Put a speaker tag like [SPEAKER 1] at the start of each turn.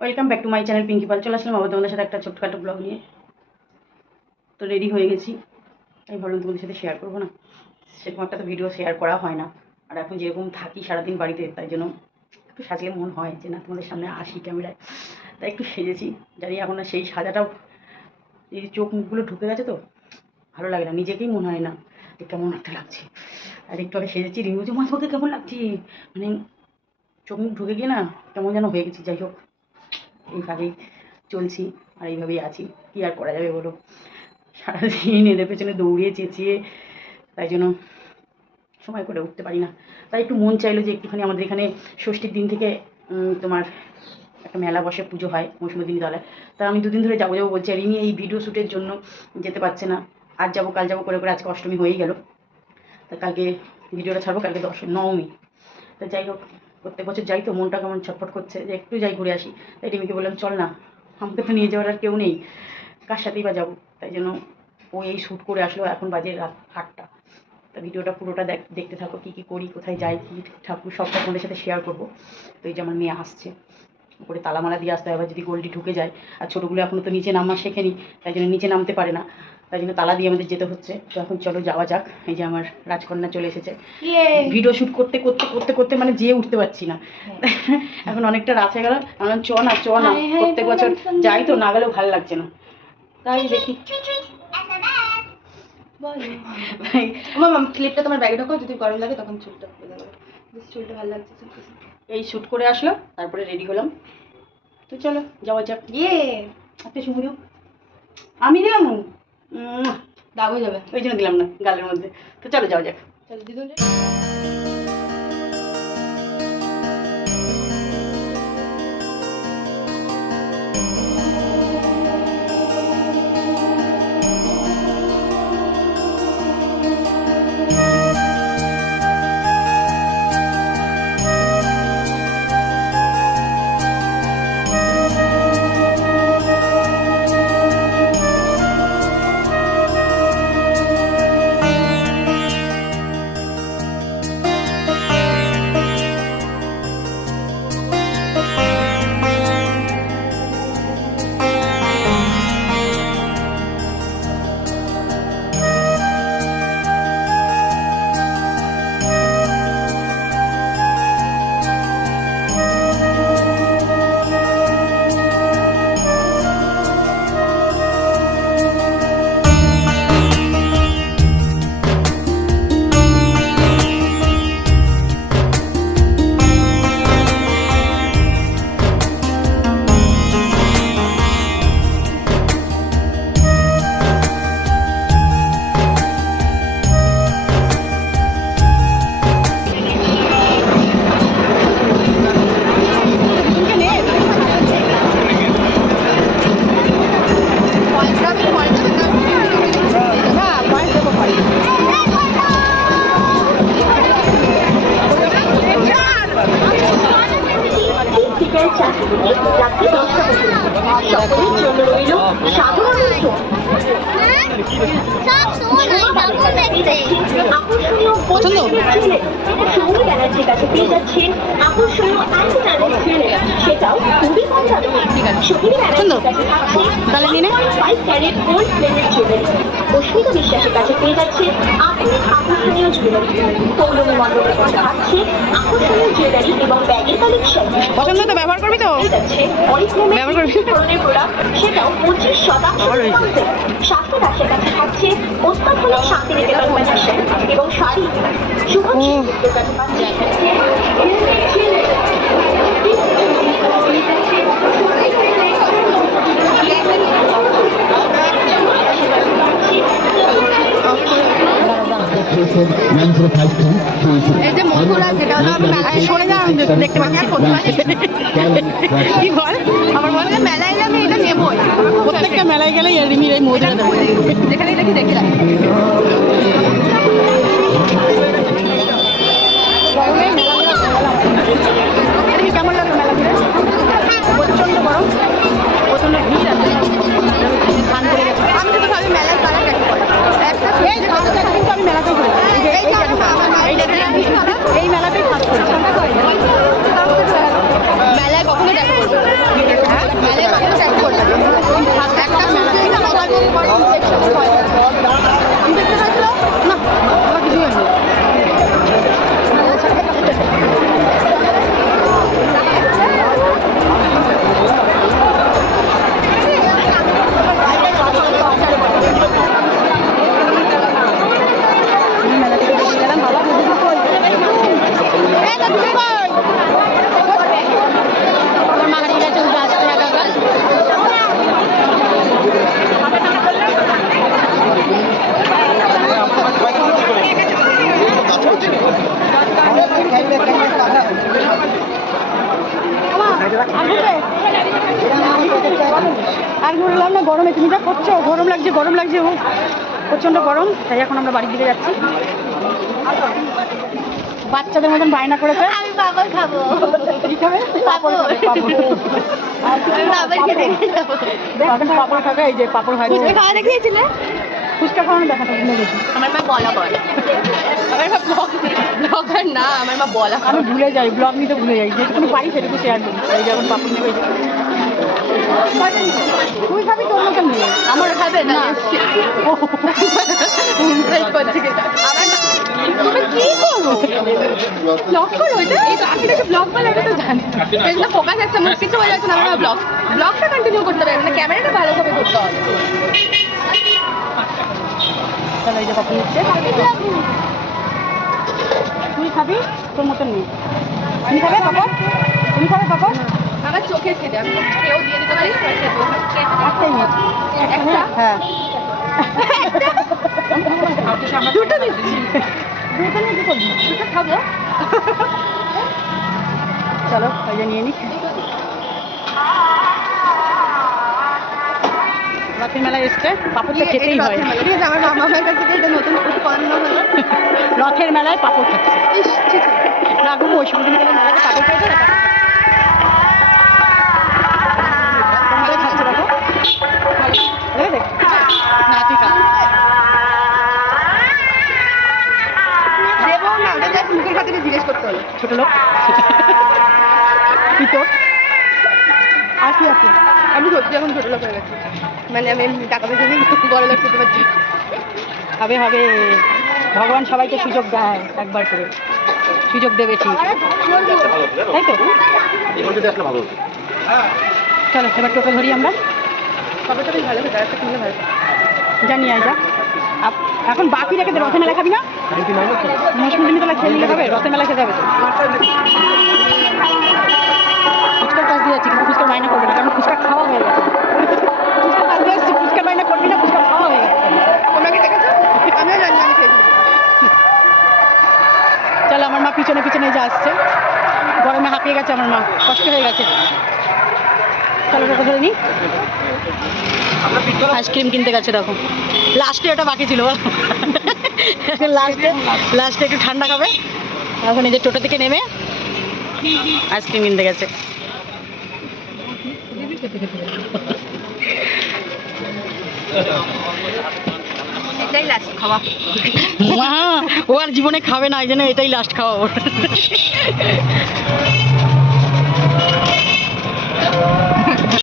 [SPEAKER 1] Welcome back to my channel Pinky Pal চলে আসলাম আবার তোমাদের সাথে একটা ছোট্টখাটো ব্লগ নিয়ে। তো রেডি হয়ে গেছি। আমি ভাবলাম তোমাদের সাথে শেয়ার করব না। সেরকম একটা তো ভিডিও শেয়ার করা হয় না। আর এখন যেরকম থাকি সারাদিন বাড়িতে, তাই জন্য একটু সাজলে মন হয় যে, না, তোমাদের সামনে আসি ক্যামেরায় তাই একটু সেজেছি। জানি এখন না সেই সাজাটাও এই যে চোখ মুখগুলো ঢুকে গেছে তো, ভালো লাগে না। নিজেকেই মনে হয় না যে কেমন একটা লাগছে। আর একটু আগে সেজেছি। রিমু যে মা কেমন লাগছে? মানে চোখ মুখ ঢুকে গিয়ে না কেমন যেন হয়ে গেছি। যাই হোক। এইভাবেই চলছি আর এইভাবেই আছি। কী আর করা যাবে বলো? সারাদিন এদের পেছনে দৌড়িয়ে, চেঁচিয়ে, তাই জন্য সময় করে উঠতে পারি না। তাই একটু মন চাইলো যে একটুখানি আমাদের এখানে ষষ্ঠীর দিন থেকে তোমার একটা মেলা বসে পুজো হয় মৌসুমী তলায় তা আমি দুদিন ধরে যাব যাব বলছি, আর ইনি এই ভিডিও শ্যুটের জন্য যেতে পারছে না। আজ যাব, কাল যাব করে করে আজকে অষ্টমী হয়েই গেল। তা কালকে ভিডিওটা ছাড়বো, কালকে দশ নবমী। তা যাই হোক প্রত্যেক বছর যাই তো, মনটা কেমন ছটফট করছে যে একটু যাই ঘুরে আসি। তাই রিমিকে বললাম, চল না, আমাকে তো নিয়ে যাওয়ার আর কেউ নেই, কার সাথেই বা যাব? তাই জন্য ও এই শ্যুট করে আসলো এখন বাজে রাত আটটা। তা ভিডিওটা পুরোটা দেখ, দেখতে থাকো কী কী করি, কোথায় যাই, কী ঠাকুর সবটা তোমাদের সাথে শেয়ার করব। তো এই যে আমার মেয়ে আসছে উপরে তালামালা দিয়ে আসতে হয় যদি গোলটি ঢুকে যায়। আর ছোটোগুলো এখনও তো নিচে নামা শেখেনি, তাই জন্য নিচে নামতে পারে না। তাই জন্য তালা দিয়ে আমাদের যেতে হচ্ছে। তো এখন চলো যাওয়া যাক। এই যে আমার রাজকন্যা চলে এসেছে। ভিডিও শ্যুট করতে করতে করতে করতে মানে যেয়ে উঠতে পারছি না। এখন অনেকটা রাত হয়ে গেল। আমরা চ না চ না।
[SPEAKER 2] হায় হায়
[SPEAKER 1] প্রত্যেক বছর যাই তো না গেলেও ভালো লাগছে না। তাই দেখি।
[SPEAKER 2] মাম ক্লিপটা তোমার ব্যাগে ঢোকাও যদি গরম লাগে তখন চুলটা খুলে দেবো। চুলটা ভালো লাগছে
[SPEAKER 1] এই শ্যুট করে আসলো তারপরে রেডি হলাম। তো চলো যাওয়া যাক।
[SPEAKER 2] ইয়ে
[SPEAKER 1] একটা শুভ আমি উম,
[SPEAKER 2] দাগ হয়ে যাবে।
[SPEAKER 1] ওই জন্য দিলাম না গালের মধ্যে। তো চলো যাওয়া যাক।
[SPEAKER 2] চলো
[SPEAKER 3] আকর্ষণীয় সঙ্গী ব্যানার্জির কাছে অস্মিতা বিশ্বাসের কাছে পেয়ে যাচ্ছে। আধুনিক আকর্ষণীয় জুয়েলারি পৌলমী মণ্ডলের কাছে থাকছে আকর্ষণীয় জুয়েলারি এবং ব্যাগের কালেকশন
[SPEAKER 1] পছন্দ তো ব্যবহার করবি তো?
[SPEAKER 3] যাচ্ছে অরিফ্লেমের ধরনের প্রোডাক্ট সেটাও পঁচিশ শতাংশ স্বাস্থ্য দাসের কাছে থাকছে অত্যাধুনিক শান্তিনিকেতন ফ্যাশন এবং শাড়ি। কাছে পাচ্ছে
[SPEAKER 1] প্রত্যেকটা মেলায় গেলে রিমির এই দেবো
[SPEAKER 2] যেখানে দেখি দেখি।
[SPEAKER 1] আর বললাম না গরমে তুমি যা করছ গরম লাগছে গরম লাগছে ও প্রচণ্ড গরম। তাই এখন আমরা বাড়ির দিকে যাচ্ছি। বাচ্চাদের মতন বায়না করেছে।
[SPEAKER 2] আমি বাবা খাব।
[SPEAKER 1] কি খাবে? পাঁপড় পাঁপড়।
[SPEAKER 2] খেতে যাব।
[SPEAKER 1] খাবে এই যে পাঁপড় ভাজি
[SPEAKER 2] ফুচকা খাওয়া দেখিয়েছিলে?
[SPEAKER 1] ফুচকা খাওয়ানো দেখাতে ভুলে গেছি।
[SPEAKER 2] আমার মা বলা করে। আমার মা ব্লগ ব্লগার না আমার মা বলা
[SPEAKER 1] আমি ভুলে যাই ব্লগ নিতে ভুলে যাই। যেটুকুনি পারি সেটুকু শেয়ার করি। এই যেমন পাপড় নেবে এই যে। তুই তোর মতন
[SPEAKER 2] খাবে না তুমি ব্লগ বলে মুখ কিছু হয়ে যাচ্ছে না ব্লগ ব্লগটা কন্টিনিউ করতে মানে ক্যামেরাটা ভালোভাবে করতে হবে
[SPEAKER 1] তুই খাবি তোর মতন নেই তুমি খাবে পাপড় তুমি খাবে পাপড়
[SPEAKER 2] আমার চোখে খেতে আমি দিয়ে দিতে পারি? হয়। একটা
[SPEAKER 1] হ্যাঁ।
[SPEAKER 2] দুটো দিচ্ছি
[SPEAKER 1] দুটো নিয়ে কি করবি?
[SPEAKER 2] দুটো খাব।
[SPEAKER 1] চলো ওই যে নিয়ে নি। রথের মেলায় এসছে পাপড় তো খেতেই হয়।
[SPEAKER 2] আমার মামা কাছে এটা নতুন হলো।
[SPEAKER 1] রথের মেলায় পাপড় খাচ্ছে। রাঘব ওই মেলাতে পাপড় খেয়েছে দেখে দেখ
[SPEAKER 2] না তুই খা দেবো না ওটা জাস্ট মুখের খাতিরে জিজ্ঞেস করতে হলো
[SPEAKER 1] ছোট লোক। কি তোর আর কি
[SPEAKER 2] আমি সত্যি এখন ছোট লোক হয়ে গেছি। মানে আমি টাকা পয়সা নিয়ে বড় লোক হতে পারছি
[SPEAKER 1] হবে হবে। ভগবান সবাইকে সুযোগ দেয় একবার করে। সুযোগ দেবে ঠিক। তাই তো? চলো এবার টোটো ধরি আমরা।
[SPEAKER 2] ভালো খেতে একটা কিনলে ভালো
[SPEAKER 1] জানি আয় যা। আপ- এখন বাকি রেখে দে রথের মেলা খাবি না? মৌসুমি তোলা খেয়ে নিলে হবে রথের মেলা খেতে হবে। ফুচকার পাশ দিয়ে যাচ্ছি কিন্তু ফুচকার মাইনা করবে না কারণ ফুচকা খাওয়া হয়ে গেছে। ফুচকার দিয়ে যাচ্ছি ফুচকার মাইনা করবি না ফুচকা খাওয়া হয়ে গেছে।
[SPEAKER 2] তোমরা কি দেখেছ? আমিও জানি আমি খেয়েছি
[SPEAKER 1] চলো আমার মা পিছনে পিছনে এই যে আসছে। গরমে হাঁপিয়ে গেছে আমার মা কষ্ট হয়ে গেছে। চলো ধরে নি আইসক্রিম কিনতে গেছে দেখো। লাস্টে ওটা বাকি ছিল লাস্টে লাস্টে একটু ঠান্ডা খাবে। এখন এই যে টোটো থেকে নেমে আইসক্রিম কিনতে গেছে।
[SPEAKER 2] এটাই লাস্ট খাওয়া।
[SPEAKER 1] মা ও আর জীবনে খাবে না এই জন্য এটাই লাস্ট খাওয়া ওর।